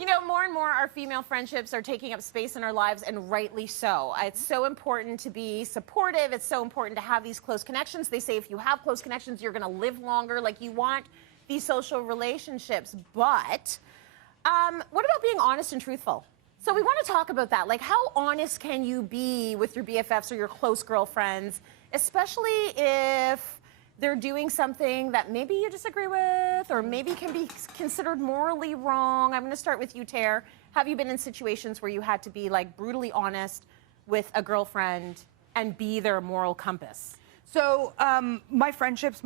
You know, more and more our female friendships are taking up space in our lives, and rightly so. It's so important to be supportive. It's so important to have these close connections. They say if you have close connections, you're going to live longer. Like, you want these social relationships. But what about being honest and truthful? So we want to talk about that. Like, how honest can you be with your BFFs or your close girlfriends, especially if they're doing something that maybe you disagree with or maybe can be considered morally wrong? I'm going to start with you, Ter. Have you been in situations where you had to be, like, brutally honest with a girlfriend and be their moral compass? So my friendships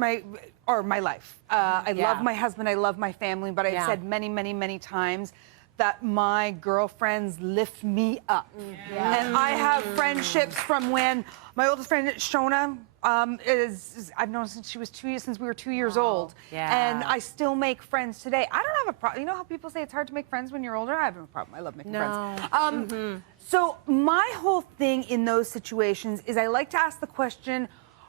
are my life. I love my husband. I love my family. But I've said many, many, many times that my girlfriends lift me up. And I have friendships from when my oldest friend, Shona, I've known since she was since we were 2 years old. And I still make friends today. I don't have a problem. You know how people say it's hard to make friends when you're older? I have no problem. I love making friends. So my whole thing in those situations is I like to ask the question,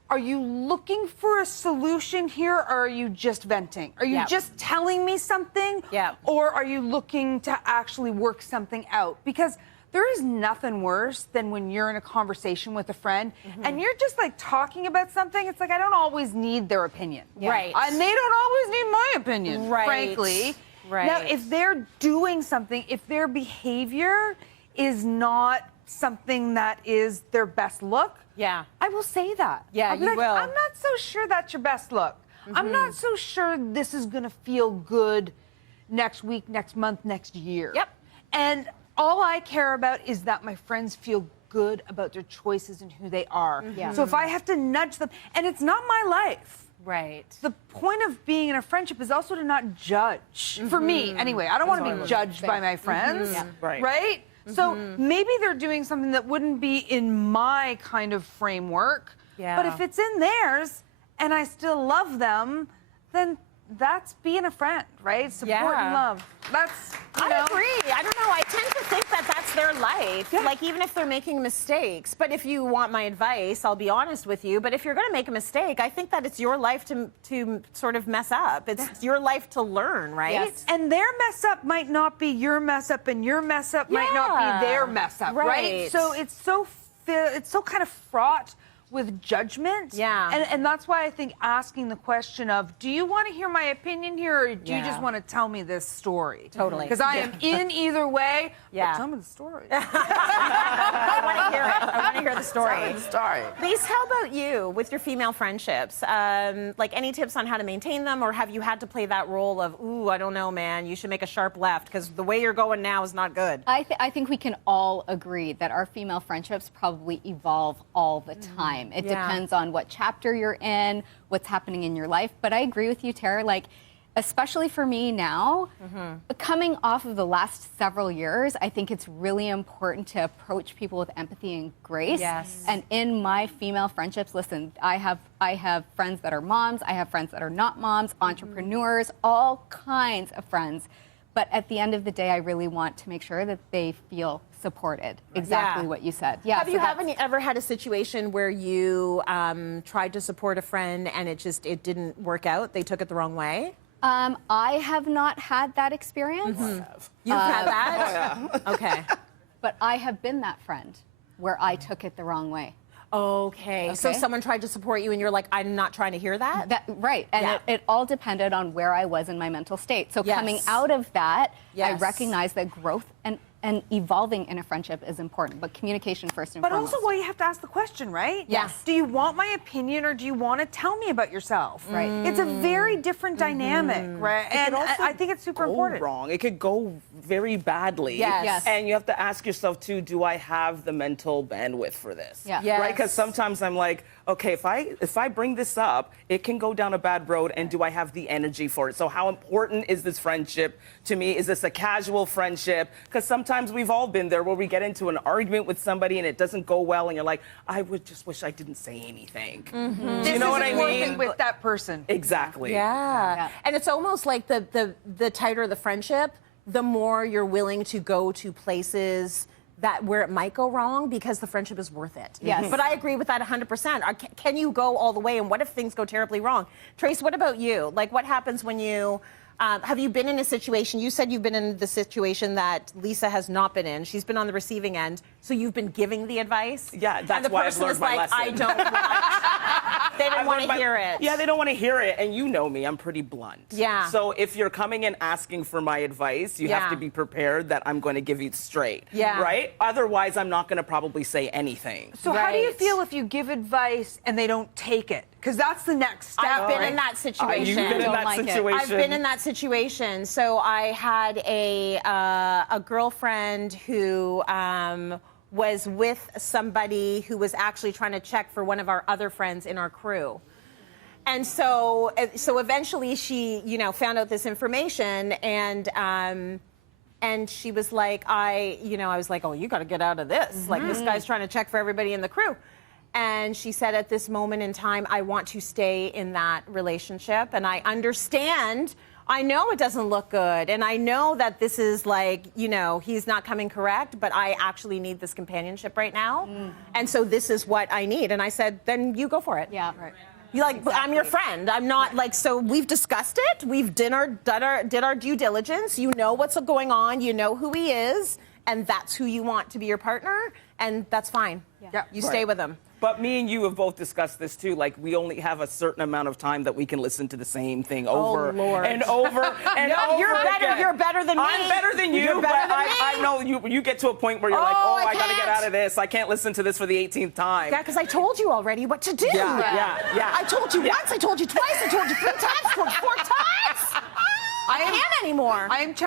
are you looking for a solution here, or are you just venting? Are you just telling me something? Or are you looking to actually work something out? Because there is nothing worse than when you're in a conversation with a friend and you're just, like, talking about something. It's like, I don't always need their opinion. Right. And they don't always need my opinion, frankly. Now, if they're doing something, if their behavior is not something that is their best look, I will say that. I'll be like, will. I'm not so sure that's your best look. I'm not so sure this is going to feel good next week, next month, next year. And all I care about is that my friends feel good about their choices and who they are. So if I have to nudge them, and it's not my life. The point of being in a friendship is also to not judge. For me, anyway. I don't want to be judged by my friends. Right? So maybe they're doing something that wouldn't be in my kind of framework. But if it's in theirs and I still love them, then that's being a friend, right? Support and love. That's, you know. I agree. I don't know. I tend to think that that's their life. Like, even if they're making mistakes. But if you want my advice, I'll be honest with you. But if you're going to make a mistake, I think that it's your life to sort of mess up. It's your life to learn, right? And their mess up might not be your mess up, and your mess up might not be their mess up, right? So it's so kind of fraught with judgment. And that's why I think asking the question of, do you want to hear my opinion here, or do you just want to tell me this story? Because I am in either way. But tell me the story. I want to hear it. I want to hear the story. Lise, how about you with your female friendships? Like, any tips on how to maintain them, or have you had to play that role of, ooh, I don't know, man, you should make a sharp left because the way you're going now is not good? I think we can all agree that our female friendships probably evolve all the time. It depends on what chapter you're in, what's happening in your life. But I agree with you, Tara. Like, especially for me now, coming off of the last several years, I think it's really important to approach people with empathy and grace. And in my female friendships, listen, I have friends that are moms, I have friends that are not moms, entrepreneurs, all kinds of friends. But at the end of the day, I really want to make sure that they feel supported. Exactly what you said. Have you ever had a situation where you tried to support a friend and it didn't work out? They took it the wrong way? I have not had that experience. You've had that? Okay. But I have been that friend where I took it the wrong way. Okay. So someone tried to support you and you're like, I'm not trying to hear that? Right. And it all depended on where I was in my mental state. So coming out of that, I recognize that growth and evolving in a friendship is important, but communication first and foremost. But also, well, you have to ask the question, right? Do you want my opinion, or do you want to tell me about yourself? Right. It's a very different dynamic, right? And I think it's super important. Wrong. It could go very badly. And you have to ask yourself too, do I have the mental bandwidth for this? Right? Because sometimes I'm like, okay, if I bring this up, it can go down a bad road, and do I have the energy for it? So how important is this friendship to me? Is this a casual friendship? Because sometimes we've all been there where we get into an argument with somebody and it doesn't go well, and you're like, I would just wish I didn't say anything. Do you know what I mean? With that person. Exactly. And it's almost like the tighter the friendship, the more you're willing to go to places where it might go wrong because the friendship is worth it. But I agree with that 100%. Can you go all the way, and what if things go terribly wrong? Trace, what about you? Like, what happens when you Have you been in a situation, you said you've been in the situation that Lisa has not been in. She's been on the receiving end, so you've been giving the advice? Yeah, that's why I've learned my lesson. I don't want, they don't want to hear it. Yeah, they don't want to hear it, and you know me, I'm pretty blunt. Yeah. So if you're coming in asking for my advice, you have to be prepared that I'm going to give you straight. Yeah. Right? Otherwise, I'm not going to probably say anything. So how do you feel if you give advice and they don't take it? Because that's the next step. I've been in that situation. You've been in that situation. I've been in that situation. So I had a girlfriend who was with somebody who was actually trying to check for one of our other friends in our crew. And so eventually she, found out this information, and she was like, I was like, oh, you got to get out of this. Like, this guy's trying to check for everybody in the crew. And she said, at this moment in time, I want to stay in that relationship. And I understand, I know it doesn't look good. And I know that this is like, he's not coming correct, but I actually need this companionship right now. And so this is what I need. And I said, then you go for it. Yeah. Right. I'm your friend. I'm not like, so we've discussed it. We've did our due diligence. You know what's going on. You know who he is. And that's who you want to be your partner. And that's fine. Yeah. You stay with him. But me and you have both discussed this too. Like, we only have a certain amount of time that we can listen to the same thing over and over and over again. You're better than me. I'm better than you, You're better than me. I know you get to a point where you're like, oh, I gotta get out of this. I can't listen to this for the 18th time. Yeah, because I told you already what to do. Yeah. I told you once, I told you twice, I told you 3 times, I told you 4 times. I can't anymore.